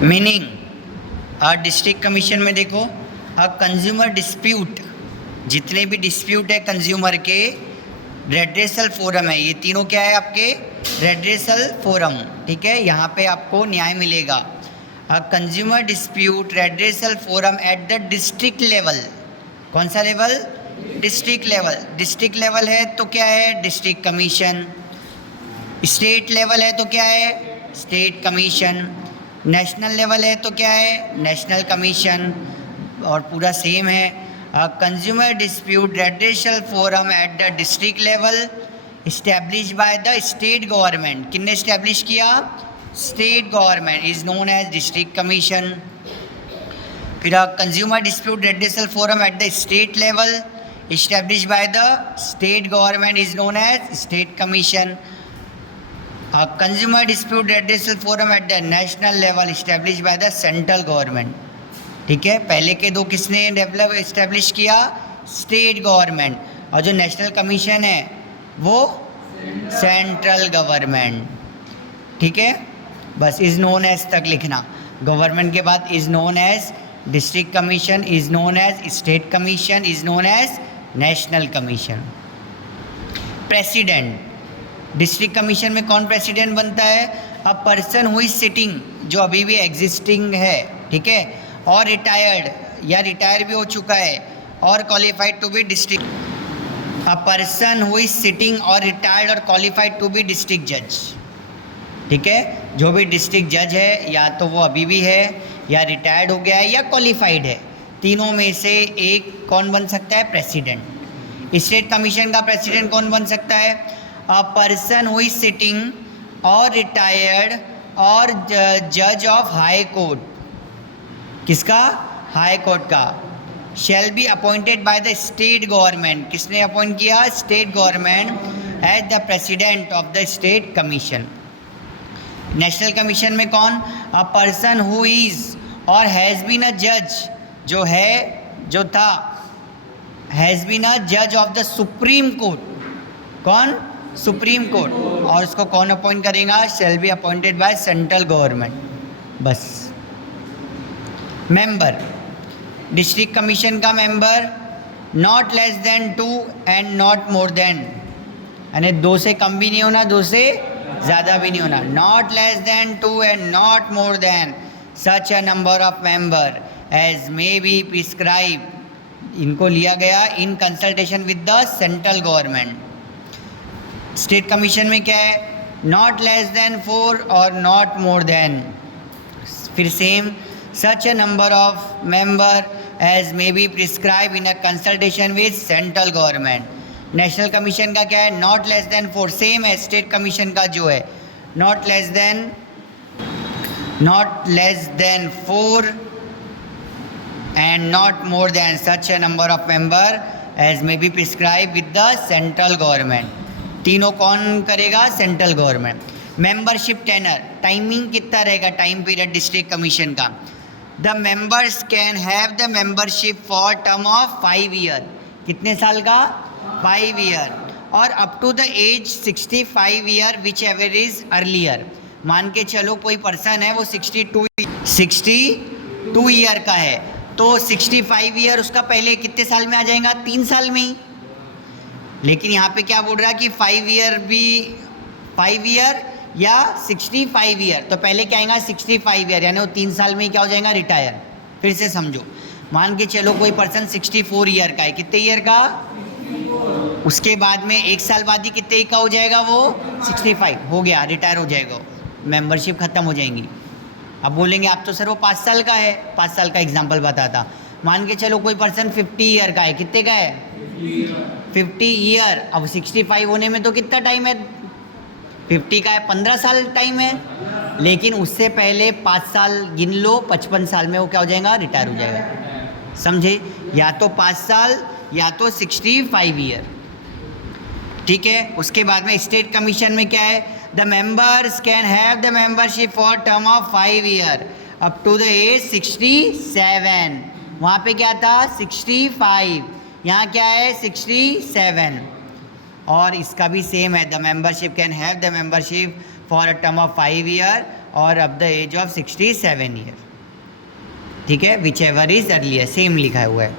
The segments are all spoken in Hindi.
मीनिंग डिस्ट्रिक्ट कमीशन में देखो, कंज्यूमर डिस्प्यूट, जितने भी डिस्प्यूट है कंज्यूमर के, रेड्रेसल फोरम है। ये तीनों क्या है आपके? Redressal forum. ठीक है, यहाँ पे आपको न्याय मिलेगा। Consumer dispute redressal forum at the district level. कौन सा level? District level. District level है तो क्या है? District commission. स्टेट लेवल है तो क्या है? State commission. नेशनल लेवल है तो क्या है? National commission. और पूरा सेम है। Consumer dispute redressal forum at the district level establish by the state government. किसने इस्टेब्लिश किया? State government, is known as district commission. फिर consumer dispute redressal forum at the state level establish by the state government is known as state commission. Consumer dispute redressal forum at the national level establish by the central government. ठीक है, पहले के दो किसने डेवलप इस्टेब्लिश किया? State government. और जो नेशनल कमीशन है वो सेंट्रल गवर्नमेंट। ठीक है, बस इज़ नोन एज तक लिखना। गवर्नमेंट के बाद is known as district commission, is known as state commission, is known as national commission. President, district commission में कौन प्रेसिडेंट बनता है? A person who is sitting, जो अभी भी एग्जिस्टिंग है, ठीक है, और रिटायर्ड या रिटायर भी हो चुका है, और qualified to be district. A person who is sitting और रिटायर्ड और क्वालिफाइड टू बी डिस्ट्रिक्ट जज। ठीक है, जो भी डिस्ट्रिक्ट जज है या तो वो अभी भी है या रिटायर्ड हो गया है या क्वालिफाइड है, तीनों में से एक कौन बन सकता है? प्रेसिडेंट। स्टेट कमीशन का प्रेसिडेंट कौन बन सकता है? A person who is sitting और रिटायर्ड और जज ऑफ हाई कोर्ट। किसका? हाई कोर्ट का। Shall be appointed by the state government. किसने अपॉइंट किया? State government as the president of the state commission. National commission में कौन? अ पर्सन हु इज और हैज़ बीन अ जज, जो है, जो था, हैज़ बीन अ जज ऑफ द सुप्रीम कोर्ट। कौन? Supreme court. और उसको कौन अपॉइंट करेगा? Shall be appointed by central government. बस। मेंबर, डिस्ट्रिक्ट कमीशन का member not less than 2 and not more than, यानी 2 से कम भी नहीं होना, 2 से ज़्यादा भी नहीं होना। Not less than 2 and not more than such a number of member as may be prescribe. इनको लिया गया in consultation with the central government. State commission में क्या है? नॉट लेस देन 4 और नॉट मोर देन। फिर same, such a number of member as may be prescribe in a consultation with central government. National commission का क्या है? नॉट लेस देन 4, सेम है स्टेट कमीशन का जो है, not less than 4 and not more than such a number of member as may be prescribe with the central government. तीनों कौन करेगा? Central government. Membership tenure, timing कितना रहेगा? टाइम पीरियड डिस्ट्रिक्ट कमीशन का। The members can have the membership for term of 5 year. कितने साल का? 5 ईयर। और up to the age 65 year whichever is earlier. मान के चलो कोई पर्सन है वो 62 ईयर का है, तो 65 ईयर उसका पहले कितने साल में आ जाएगा? 3 साल में ही। लेकिन यहाँ पे क्या बोल रहा है कि 5 ईयर या 65 ईयर, तो पहले क्या आएगा? 65 ईयर, यानी वो 3 साल में ही क्या हो जाएगा? रिटायर। फिर से समझो, मान के चलो कोई पर्सन 64 ईयर का है, कितने ईयर का? उसके बाद में 1 साल बाद ही कितने का हो जाएगा? वो 65 हो गया, रिटायर हो जाएगा, मेंबरशिप ख़त्म हो जाएंगी। अब बोलेंगे आप तो सर वो 5 साल का है, 5 साल का एग्जाम्पल बताता। मान के चलो कोई पर्सन 50 ईयर का है, कितने का है? 50 ईयर। अब 65 होने में तो कितना टाइम है? 50 का है, 15 साल टाइम है। लेकिन उससे पहले 5 साल गिन लो, 55 साल में वो क्या हो जाएगा? रिटायर हो जाएगा। समझे? या तो 5 साल या तो 65 ईयर। ठीक है, उसके बाद में स्टेट कमीशन में क्या है? The members can have the membership for term of 5 year up to the age 67। वहाँ पे क्या था? 65। यहाँ क्या है? 67। और इसका भी सेम है, the membership can have the membership for a term of 5 year और अब द एज ऑफ 67 ईयर, ठीक है, which ever is earlier, same लिखा हुआ है।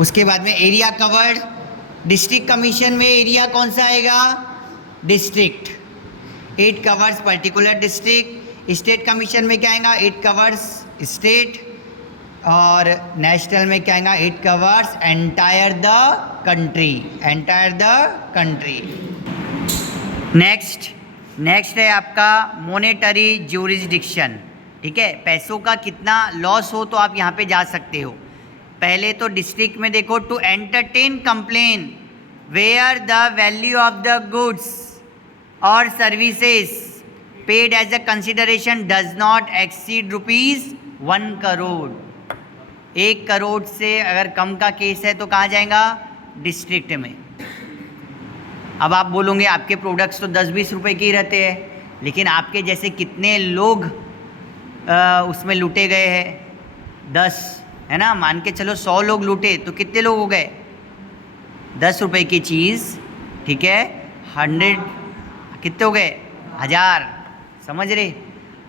उसके बाद में एरिया कवर्ड, डिस्ट्रिक्ट कमीशन में एरिया कौन सा आएगा, district, it covers particular district. State commission में क्या आएगा, इट कवर्स स्टेट। और नेशनल में क्या आएगा, it covers entire the country, entire the country. Next है आपका मॉनेटरी ज्यूरिसडिक्शन, ठीक है, पैसों का कितना लॉस हो तो आप यहाँ पे जा सकते हो। पहले तो डिस्ट्रिक्ट में देखो, to entertain complain where the value of the goods और services paid as a consideration does not exceed ₹1 crore. 1 crore से अगर कम का केस है तो कहाँ जाएगा, डिस्ट्रिक्ट में। अब आप बोलोगे आपके प्रोडक्ट्स तो 10-20 रुपए के ही रहते हैं, लेकिन आपके जैसे कितने लोग उसमें लूटे गए हैं, 10 है ना, मान के चलो 100 लोग लूटे तो कितने लोग हो गए, 10 रुपए की चीज़, ठीक है, 100 कितने हो गए, 1000, समझ रहे।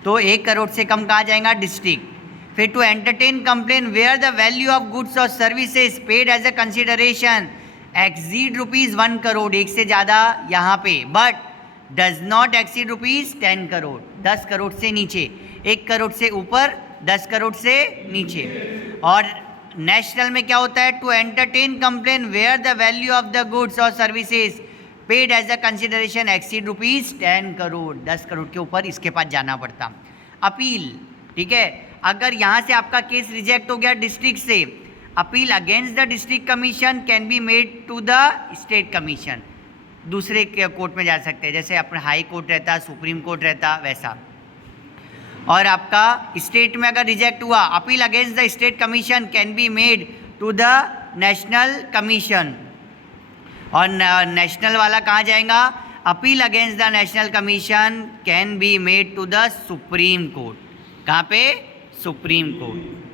तो 1 करोड़ से कम कहाँ जाएगा, डिस्ट्रिक्ट। फिर to entertain complain where the value of goods और services paid as a consideration exceed ₹1 crore, एक से ज़्यादा यहाँ पे, but does not exceed ₹10 crore, 10 crore से नीचे, 1 करोड़ से ऊपर, 10 करोड़ से नीचे। और नेशनल में क्या होता है, to entertain complain where the value of the goods और services paid as a consideration exceed ₹10 crore, 10 crore के ऊपर इसके पास जाना पड़ता। अपील, ठीक है, अगर यहाँ से आपका केस रिजेक्ट हो गया डिस्ट्रिक्ट से, appeal against the district commission can be made to the state commission, दूसरे कोर्ट में जा सकते हैं, जैसे अपना हाई कोर्ट रहता, सुप्रीम कोर्ट रहता, वैसा। और आपका स्टेट में अगर रिजेक्ट हुआ, appeal against the state commission can be made to the national commission. और नेशनल वाला कहाँ जाएगा, appeal against the national commission can be made to the supreme court, कहाँ पे, सुप्रीम कोर्ट।